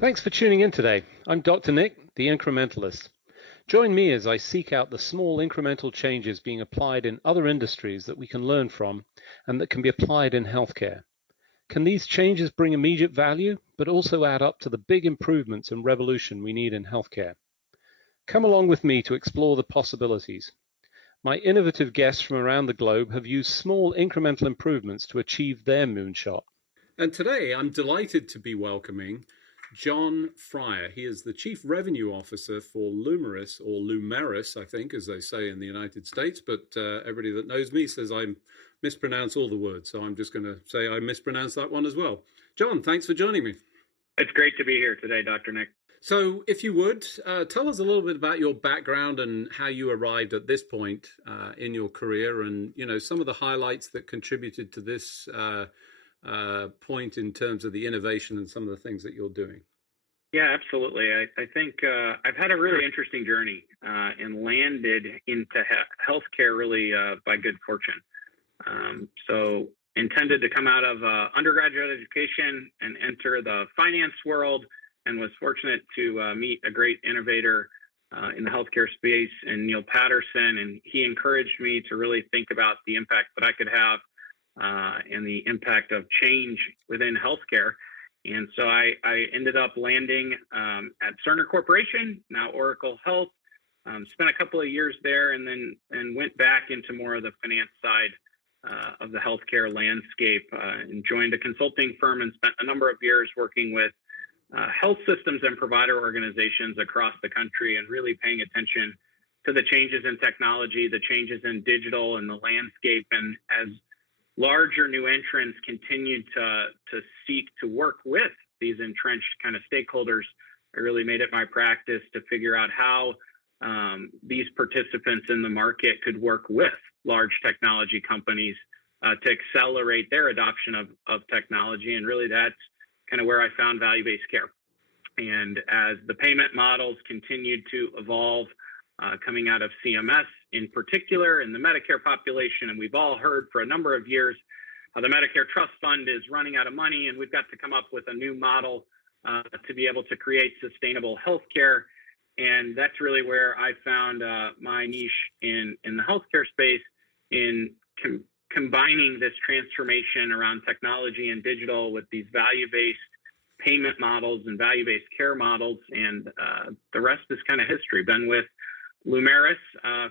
Thanks for tuning in today. I'm Dr. Nick, the Incrementalist. Join me as I seek out the small incremental changes being applied in other industries that we can learn from and that can be applied in healthcare. Can these changes bring immediate value, but also add up to the big improvements and revolution we need in healthcare? Come along with me to explore the possibilities. My innovative guests from around the globe have used small incremental improvements to achieve their moonshot. And today I'm delighted to be welcoming John Fryer. He is the Chief Revenue Officer for Lumeris, or Lumeris, I think, as they say in the United States. But everybody that knows me says I mispronounce all the words. So I'm just going to say I mispronounced that one as well. John, thanks for joining me. It's great to be here today, Dr. Nick. So if you would, tell us a little bit about your background and how you arrived at this point in your career and, some of the highlights that contributed to this point in terms of the innovation and some of the things that you're doing. Yeah, absolutely. I think I've had a really interesting journey and landed into healthcare really by good fortune. So intended to come out of undergraduate education and enter the finance world, and was fortunate to meet a great innovator in the healthcare space, and Neil Patterson, and he encouraged me to really think about the impact that I could have and the impact of change within healthcare. And so I ended up landing at Cerner Corporation, now Oracle Health, spent a couple of years there, and then went back into more of the finance side of the healthcare landscape, and joined a consulting firm and spent a number of years working with health systems and provider organizations across the country, and really paying attention to the changes in technology, the changes in digital and the landscape. And as larger new entrants continued to seek to work with these entrenched kind of stakeholders, I really made it my practice to figure out how these participants in the market could work with large technology companies to accelerate their adoption of technology. And really that's kind of where I found value-based care. And as the payment models continued to evolve, coming out of CMS in particular in the Medicare population, and we've all heard for a number of years how the Medicare Trust Fund is running out of money, and we've got to come up with a new model to be able to create sustainable healthcare. And that's really where I found my niche in the healthcare space, in combining this transformation around technology and digital with these value-based payment models and value-based care models. And the rest is kind of history. Been with Lumeris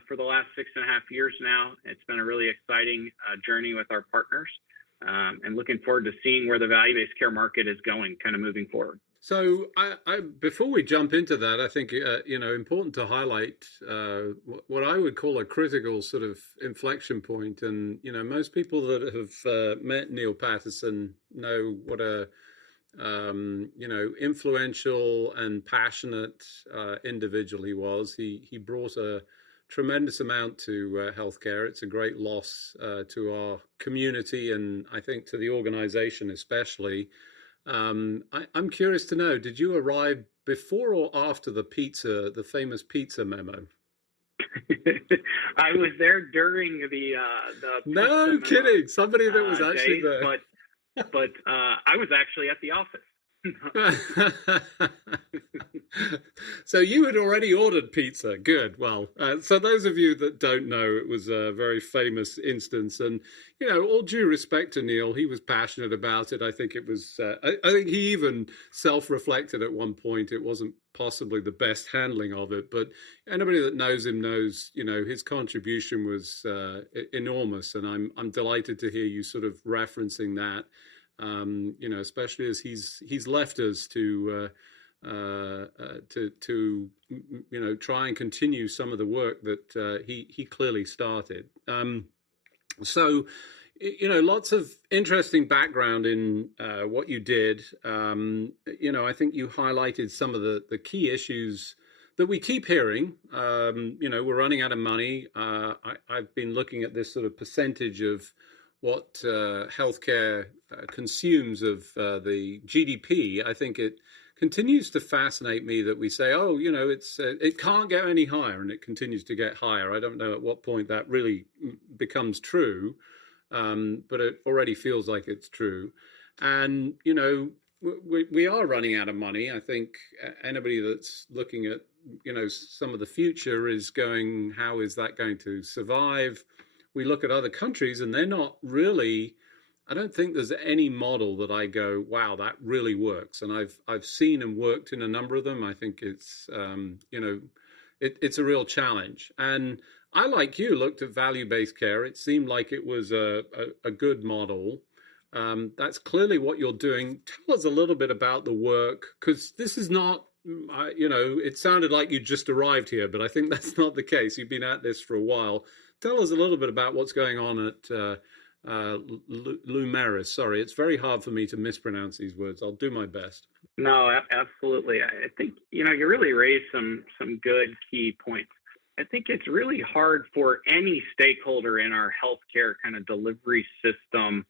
for the last 6.5 years now. It's been a really exciting journey with our partners, and looking forward to seeing where the value-based care market is going kind of moving forward. So I before we jump into that, I think, important to highlight what I would call a critical sort of inflection point. And, most people that have met Neil Patterson know what a influential and passionate individual he was. He brought a tremendous amount to healthcare. It's a great loss to our community, and I think to the organization especially. I'm curious to know, did you arrive before or after the famous pizza memo? I was there during the no kidding. Somebody that was actually days, there. But I was actually at the office. So you had already ordered pizza. Good. Well, so those of you that don't know, it was a very famous instance, and all due respect to Neil, he was passionate about it. I think it was. I think he even self-reflected at one point. It wasn't possibly the best handling of it, but anybody that knows him knows, his contribution was enormous, and I'm delighted to hear you sort of referencing that. Especially as he's left us to try and continue some of the work that he clearly started. So, lots of interesting background in what you did. I think you highlighted some of the key issues that we keep hearing. We're running out of money. I've been looking at this sort of percentage of what healthcare consumes of the GDP. I think it continues to fascinate me that we say, it can't get any higher, and it continues to get higher. I don't know at what point that really becomes true, but it already feels like it's true. And we are running out of money. I think anybody that's looking at, some of the future is going, how is that going to survive? We look at other countries and they're not really, I don't think there's any model that I go, wow, that really works. And I've seen and worked in a number of them. I think it's, it's a real challenge. And I, like you, looked at value-based care. It seemed like it was a good model. That's clearly what you're doing. Tell us a little bit about the work, because this is not, it sounded like you just arrived here, but I think that's not the case. You've been at this for a while. Tell us a little bit about what's going on at Lumeris. Sorry, it's very hard for me to mispronounce these words. I'll do my best. No, absolutely. I think, you really raised some good key points. I think it's really hard for any stakeholder in our healthcare kind of delivery system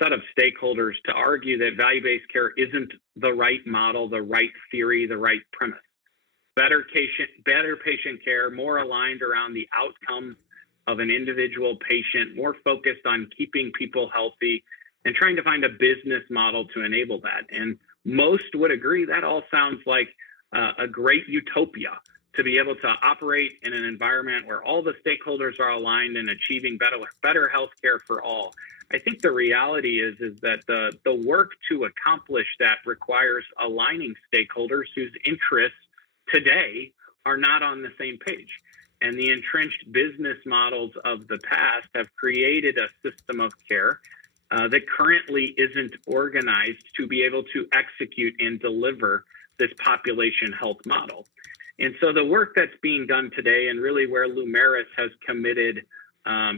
set of stakeholders to argue that value-based care isn't the right model, the right theory, the right premise. Better patient care, more aligned around the outcomes of an individual patient, more focused on keeping people healthy and trying to find a business model to enable that. And most would agree that all sounds like a great utopia, to be able to operate in an environment where all the stakeholders are aligned and achieving better healthcare for all. I think the reality is that the work to accomplish that requires aligning stakeholders whose interests today are not on the same page. And the entrenched business models of the past have created a system of care that currently isn't organized to be able to execute and deliver this population health model. And so the work that's being done today, and really where Lumeris has committed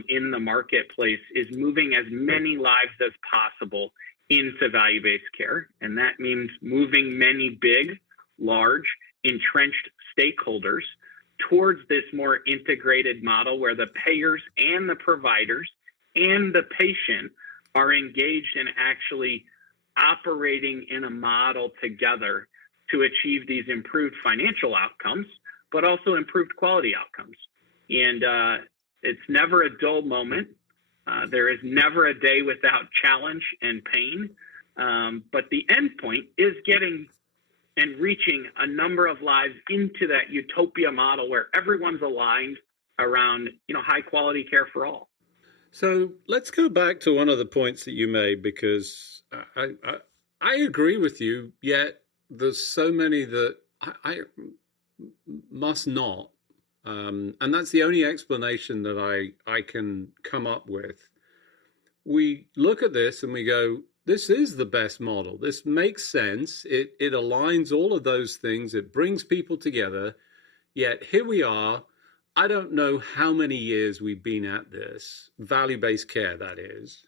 in the marketplace, is moving as many lives as possible into value-based care. And that means moving many big, large, entrenched stakeholders towards this more integrated model where the payers and the providers and the patient are engaged in actually operating in a model together to achieve these improved financial outcomes, but also improved quality outcomes. And it's never a dull moment. There is never a day without challenge and pain. But the end point is getting and reaching a number of lives into that utopia model where everyone's aligned around, high quality care for all. So let's go back to one of the points that you made, because I agree with you, yet there's so many that I must not. And that's the only explanation that I can come up with. We look at this and we go, this is the best model. This makes sense. It aligns all of those things. It brings people together. Yet here we are. I don't know how many years we've been at this, value-based care, that is.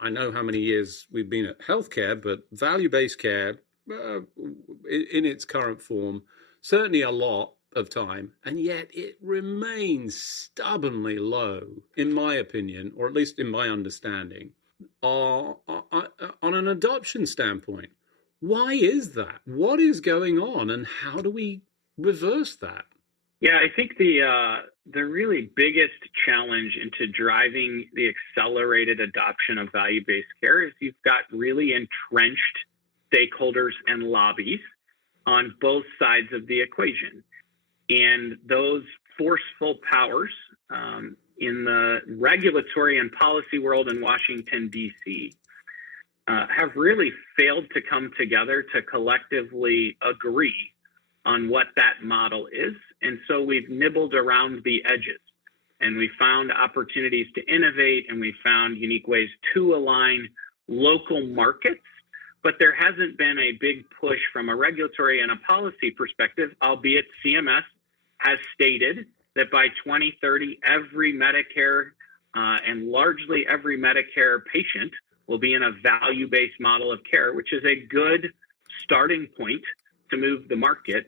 I know how many years we've been at healthcare, but value-based care in its current form, certainly a lot of time, and yet it remains stubbornly low, in my opinion, or at least in my understanding, on an adoption standpoint. Why is that? What is going on, and how do we reverse that? Yeah, I think the really biggest challenge into driving the accelerated adoption of value-based care is you've got really entrenched stakeholders and lobbies on both sides of the equation. And those forceful powers in the regulatory and policy world in Washington, D.C., have really failed to come together to collectively agree on what that model is. And so we've nibbled around the edges, and we found opportunities to innovate, and we found unique ways to align local markets. But there hasn't been a big push from a regulatory and a policy perspective, albeit CMS has stated that by 2030, every Medicare and largely every Medicare patient will be in a value-based model of care, which is a good starting point to move the market.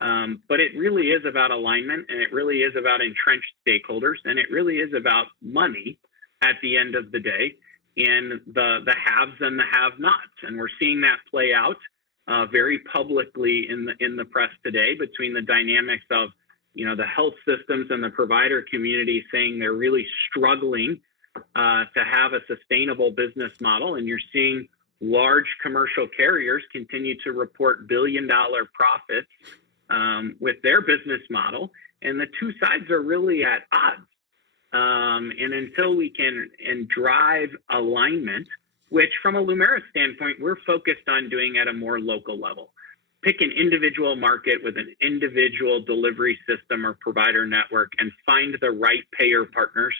But it really is about alignment, and it really is about entrenched stakeholders, and it really is about money at the end of the day, and the haves and the have-nots. And we're seeing that play out very publicly in the press today, between the dynamics of the health systems and the provider community saying they're really struggling to have a sustainable business model, and you're seeing large commercial carriers continue to report billion-dollar profits with their business model, and the two sides are really at odds. And until we can drive alignment, which from a Lumeris standpoint, we're focused on doing at a more local level. Pick an individual market with an individual delivery system or provider network and find the right payer partners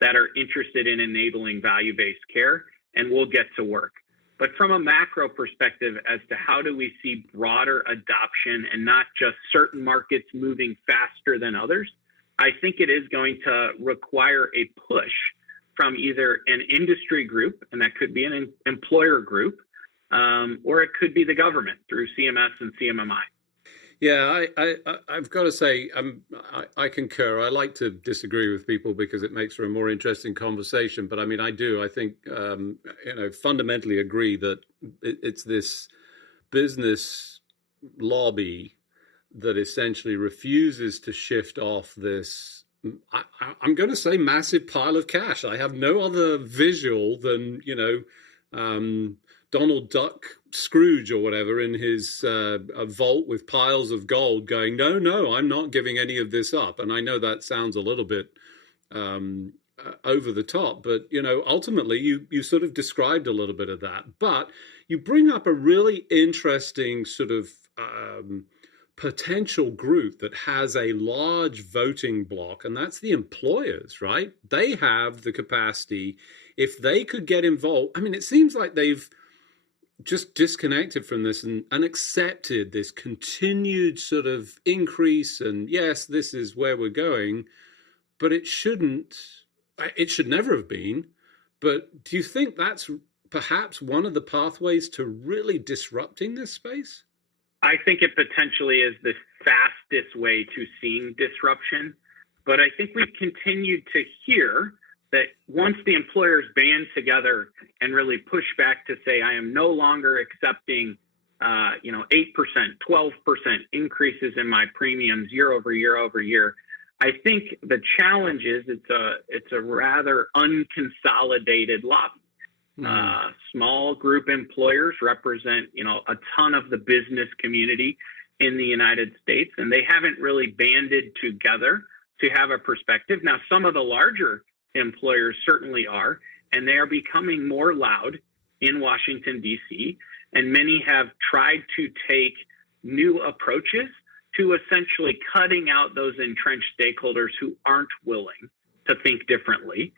that are interested in enabling value-based care, and we'll get to work. But from a macro perspective as to how do we see broader adoption and not just certain markets moving faster than others, I think it is going to require a push from either an industry group, and that could be an employer group, or it could be the government through CMS and CMMI. Yeah, I've got to say, I concur. I like to disagree with people because it makes for a more interesting conversation. But I mean, I think, fundamentally agree that it's this business lobby that essentially refuses to shift off this, I'm going to say, massive pile of cash. I have no other visual than, Donald Duck Scrooge or whatever in his vault with piles of gold going, no, I'm not giving any of this up. And I know that sounds a little bit over the top, but, ultimately you sort of described a little bit of that. But you bring up a really interesting sort of potential group that has a large voting block, and that's the employers, right? They have the capacity. If they could get involved, I mean, it seems like they've just disconnected from this and accepted this continued sort of increase, and yes, this is where we're going, but it should never have been. But do you think that's perhaps one of the pathways to really disrupting this space? I think it potentially is the fastest way to seeing disruption, but I think we've continued to hear that once the employers band together and really push back to say, I am no longer accepting, 8%, 12% increases in my premiums year over year, I think the challenge is it's a rather unconsolidated lobby. Mm-hmm. Small group employers represent, a ton of the business community in the United States, and they haven't really banded together to have a perspective. Now, some of the larger employers certainly are, and they are becoming more loud in Washington, D.C., and many have tried to take new approaches to essentially cutting out those entrenched stakeholders who aren't willing to think differently.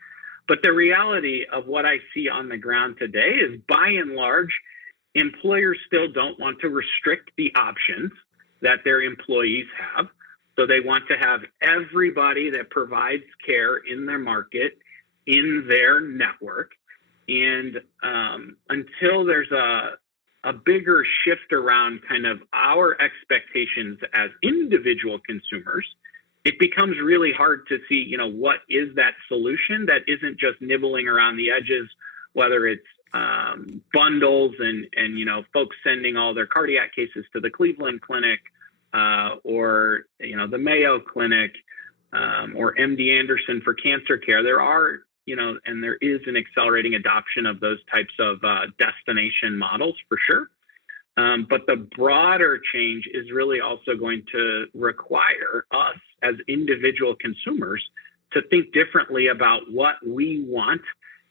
But the reality of what I see on the ground today is, by and large, employers still don't want to restrict the options that their employees have. So they want to have everybody that provides care in their market in their network. And until there's a bigger shift around kind of our expectations as individual consumers, it becomes really hard to see, what is that solution that isn't just nibbling around the edges, whether it's bundles and folks sending all their cardiac cases to the Cleveland Clinic, or the Mayo Clinic, or MD Anderson for cancer care. There are, and there is an accelerating adoption of those types of destination models for sure. But the broader change is really also going to require us as individual consumers to think differently about what we want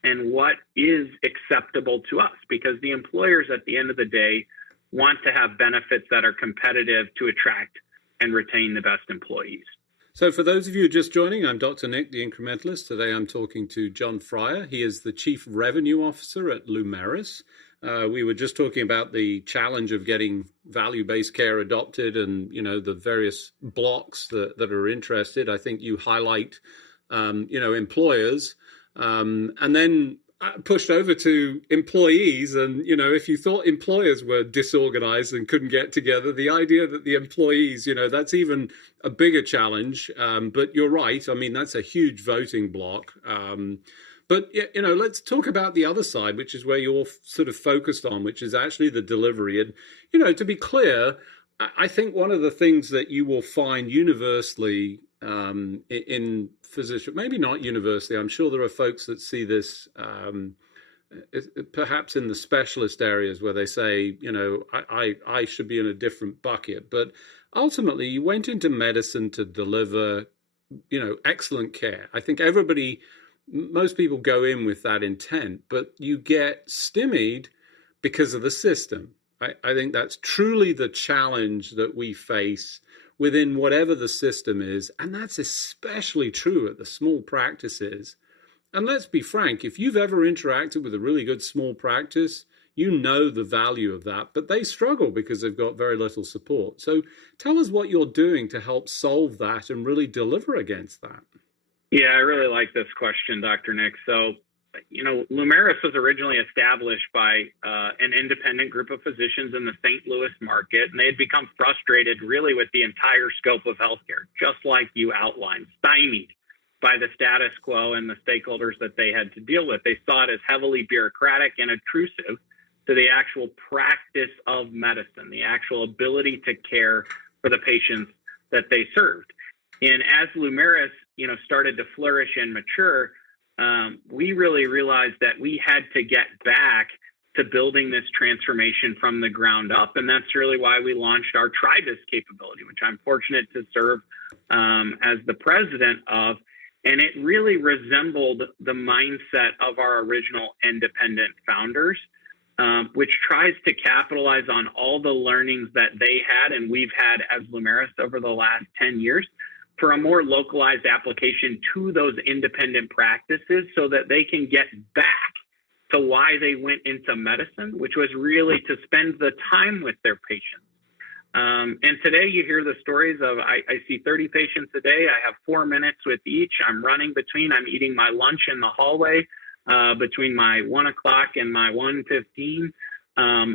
and what is acceptable to us, because the employers at the end of the day want to have benefits that are competitive to attract and retain the best employees. So for those of you just joining, I'm Dr. Nick, the Incrementalist. Today I'm talking to John Fryer. He is the Chief Revenue Officer at Lumeris. We were just talking about the challenge of getting value-based care adopted and, the various blocks that are interested. I think you highlight, employers, and then pushed over to employees. And, if you thought employers were disorganized and couldn't get together, the idea that the employees, that's even a bigger challenge. But you're right. I mean, that's a huge voting block. But, let's talk about the other side, which is where you're sort of focused on, which is actually the delivery. And, to be clear, I think one of the things that you will find universally in physician, maybe not universally, I'm sure there are folks that see this perhaps in the specialist areas where they say, I should be in a different bucket. But ultimately, you went into medicine to deliver, excellent care. I think most people go in with that intent, but you get stymied because of the system. I think that's truly the challenge that we face within whatever the system is. And that's especially true at the small practices. And let's be frank, if you've ever interacted with a really good small practice, you know the value of that, but they struggle because they've got very little support. So tell us what you're doing to help solve that and really deliver against that. Yeah, I really like this question, Dr. Nick. So, Lumeris was originally established by an independent group of physicians in the St. Louis market, and they had become frustrated really with the entire scope of healthcare, just like you outlined, stymied by the status quo and the stakeholders that they had to deal with. They saw it as heavily bureaucratic and intrusive to the actual practice of medicine, the actual ability to care for the patients that they served. And as Lumeris, started to flourish and mature, we really realized that we had to get back to building this transformation from the ground up. And that's really why we launched our Tribus capability, which I'm fortunate to serve as the president of. And it really resembled the mindset of our original independent founders, which tries to capitalize on all the learnings that they had and we've had as Lumeris over the last 10 years for a more localized application to those independent practices so that they can get back to why they went into medicine, which was really to spend the time with their patients. And today you hear the stories of, I see 30 patients a day. I have 4 minutes with each. I'm eating my lunch in the hallway between my 1 o'clock and my 1:15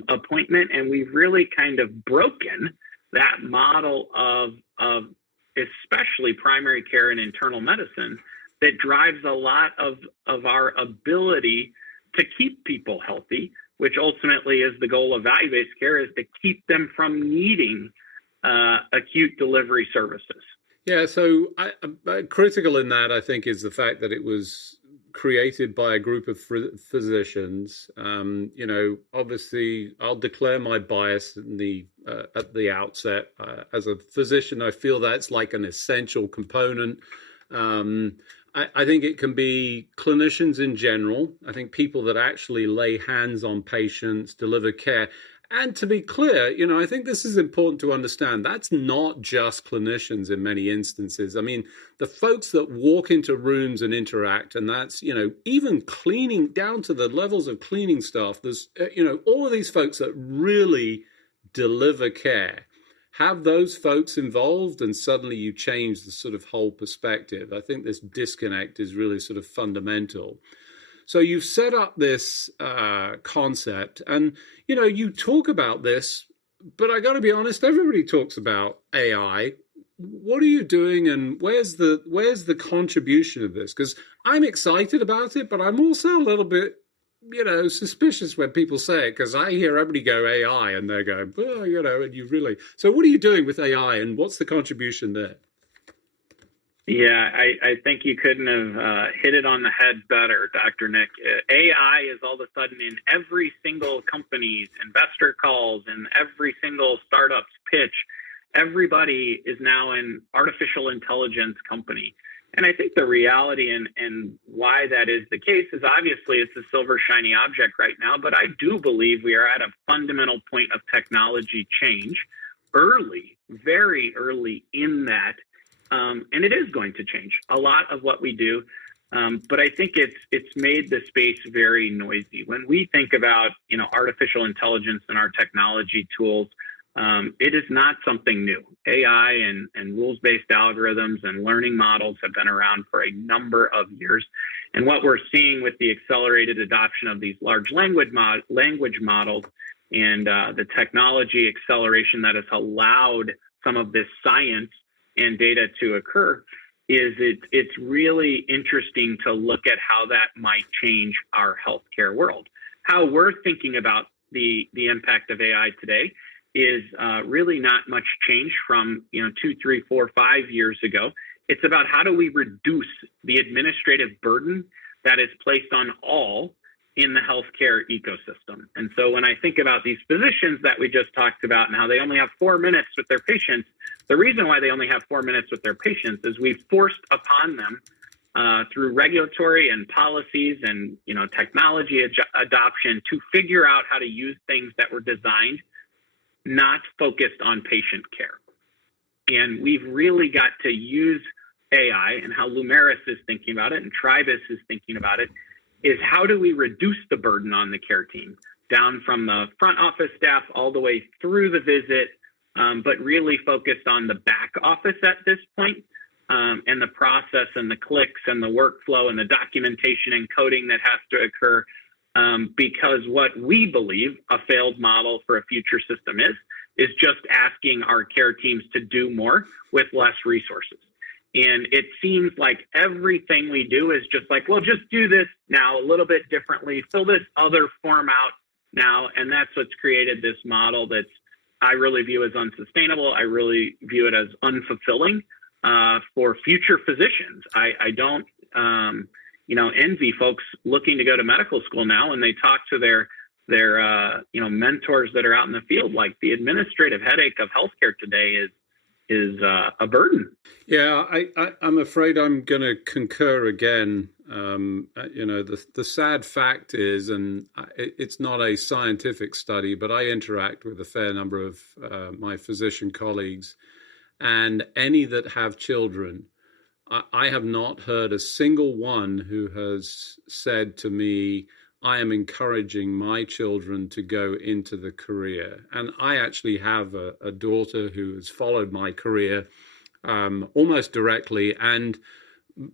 appointment. And we've really kind of broken that model of especially primary care and internal medicine that drives a lot of our ability to keep people healthy, which ultimately is the goal of value-based care, is to keep them from needing acute delivery services. Yeah, so critical in that, I think, is the fact that it was created by a group of physicians. Obviously, I'll declare my bias at the outset. As a physician, I feel that's like an essential component. I think it can be clinicians in general. I think people that actually lay hands on patients, deliver care. And to be clear, I think this is important to understand. That's not just clinicians in many instances. I mean, the folks that walk into rooms and interact, and that's, even cleaning down to the levels of cleaning staff. There's, all of these folks that really deliver care. Have those folks involved, and suddenly you change the sort of whole perspective. I think this disconnect is really sort of fundamental. So you've set up this concept, and you talk about this, but I got to be honest, everybody talks about AI. What are you doing, and where's the contribution of this? Because I'm excited about it, but I'm also a little bit suspicious when people say it, because I hear everybody go AI and they're going, and you really. So what are you doing with AI, and what's the contribution there? Yeah, I think you couldn't have hit it on the head better, Dr. Nick. AI is all of a sudden in every single company's investor calls and every single startup's pitch. Everybody is now an artificial intelligence company. And I think the reality and why that is the case is obviously it's a silver shiny object right now, but I do believe we are at a fundamental point of technology change early, very early in that. And it is going to change a lot of what we do. But I think it's made the space very noisy. When we think about, artificial intelligence and our technology tools, it is not something new. AI and rules-based algorithms and learning models have been around for a number of years. And what we're seeing with the accelerated adoption of these large language models and the technology acceleration that has allowed some of this science and data to occur is it's really interesting to look at how that might change our healthcare world. How we're thinking about the impact of AI today is really not much change from 2, 3, 4, 5 years ago. It's about how do we reduce the administrative burden that is placed on all in the healthcare ecosystem. And so when I think about these physicians that we just talked about and how they only have 4 minutes with their patients, the reason why they only have 4 minutes with their patients is we've forced upon them through regulatory and policies and technology adoption to figure out how to use things that were designed not focused on patient care. And we've really got to use AI, and how Lumeris is thinking about it and Tribus is thinking about it, is how do we reduce the burden on the care team down from the front office staff all the way through the visit, but really focused on the back office at this point, and the process and the clicks and the workflow and the documentation and coding that has to occur. Because what we believe a failed model for a future system is just asking our care teams to do more with less resources. And it seems like everything we do is just like, well, just do this now a little bit differently, fill this other form out now. And that's what's created this model that's I really view as unsustainable. I really view it as unfulfilling for future physicians. I don't envy folks looking to go to medical school now, and they talk to their mentors that are out in the field. Like, the administrative headache of healthcare today is a burden. Yeah, I'm afraid I'm going to concur again. The sad fact is, and it's not a scientific study, but I interact with a fair number of my physician colleagues, and any that have children, I have not heard a single one who has said to me, I am encouraging my children to go into the career. And I actually have a daughter who has followed my career almost directly. And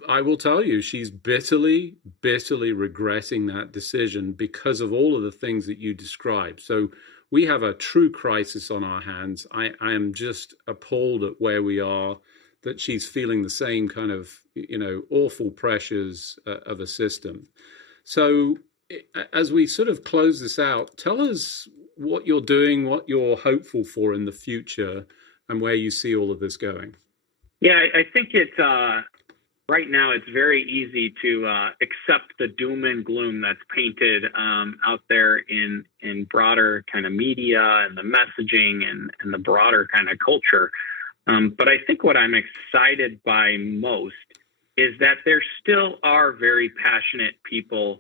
I will tell you, she's bitterly regretting that decision because of all of the things that you described. So we have a true crisis on our hands. I am just appalled at where we are, that she's feeling the same kind of, awful pressures of a system. So as we sort of close this out, tell us what you're doing, what you're hopeful for in the future, and where you see all of this going. Yeah, I think it's right now it's very easy to accept the doom and gloom that's painted out there in broader kind of media and the messaging and the broader kind of culture. But I think what I'm excited by most is that there still are very passionate people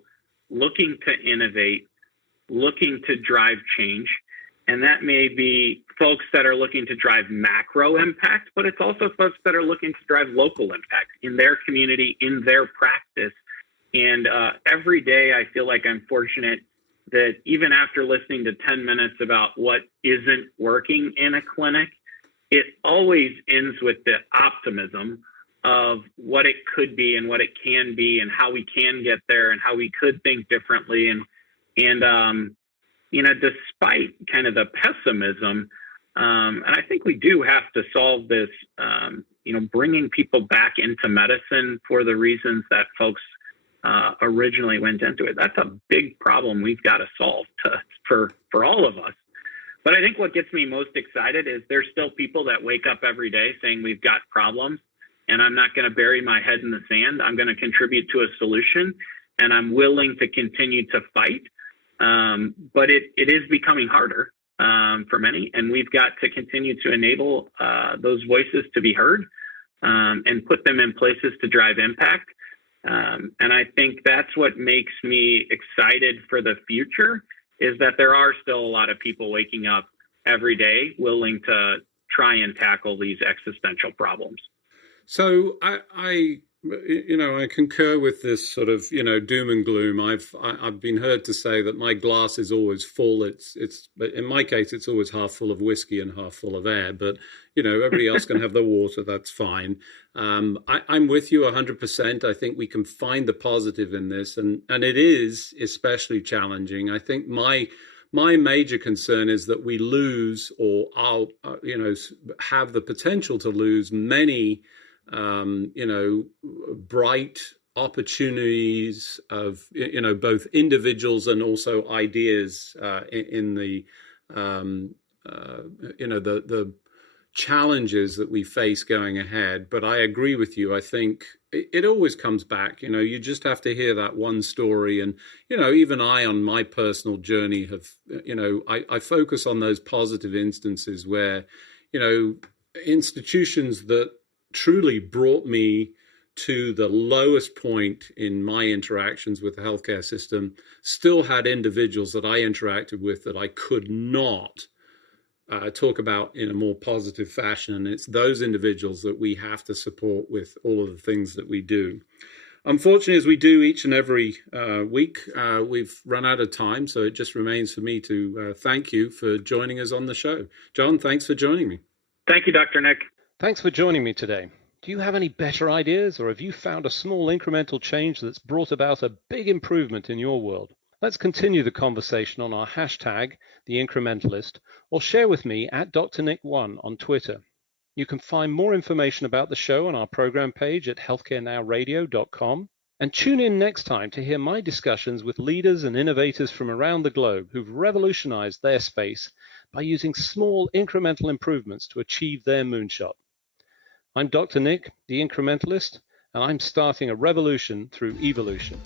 looking to innovate, looking to drive change. And that may be folks that are looking to drive macro impact, but it's also folks that are looking to drive local impact in their community, in their practice. And every day I feel like I'm fortunate that even after listening to 10 minutes about what isn't working in a clinic, it always ends with the optimism of what it could be and what it can be and how we can get there and how we could think differently. And despite kind of the pessimism, and I think we do have to solve this, bringing people back into medicine for the reasons that folks originally went into it. That's a big problem we've got to solve for all of us. But I think what gets me most excited is there's still people that wake up every day saying we've got problems, and I'm not going to bury my head in the sand. I'm going to contribute to a solution, and I'm willing to continue to fight. But it is becoming harder for many, and we've got to continue to enable those voices to be heard and put them in places to drive impact. And I think that's what makes me excited for the future, is that there are still a lot of people waking up every day willing to try and tackle these existential problems. So I concur with this sort of, doom and gloom. I've been heard to say that my glass is always full. But in my case, it's always half full of whiskey and half full of air. But, everybody else can have the water. That's fine. I'm with you 100%. I think we can find the positive in this. And it is especially challenging. I think my major concern is that we lose, or I'll, have the potential to lose many bright opportunities of, both individuals and also ideas in the challenges that we face going ahead. But I agree with you. I think, it always comes back. You just have to hear that one story. And, even I, on my personal journey, have, I focus on those positive instances where, institutions that truly brought me to the lowest point in my interactions with the healthcare system still had individuals that I interacted with that I could not talk about in a more positive fashion. And it's those individuals that we have to support with all of the things that we do. Unfortunately, as we do each and every week, we've run out of time. So it just remains for me to thank you for joining us on the show. John, thanks for joining me. Thank you, Dr. Nick. Thanks for joining me today. Do you have any better ideas, or have you found a small incremental change that's brought about a big improvement in your world? Let's continue the conversation on our hashtag, The Incrementalist, or share with me at Dr. Nick1 on Twitter. You can find more information about the show on our program page at healthcarenowradio.com, and tune in next time to hear my discussions with leaders and innovators from around the globe who've revolutionized their space by using small incremental improvements to achieve their moonshot. I'm Dr. Nick, the Incrementalist, and I'm starting a revolution through evolution.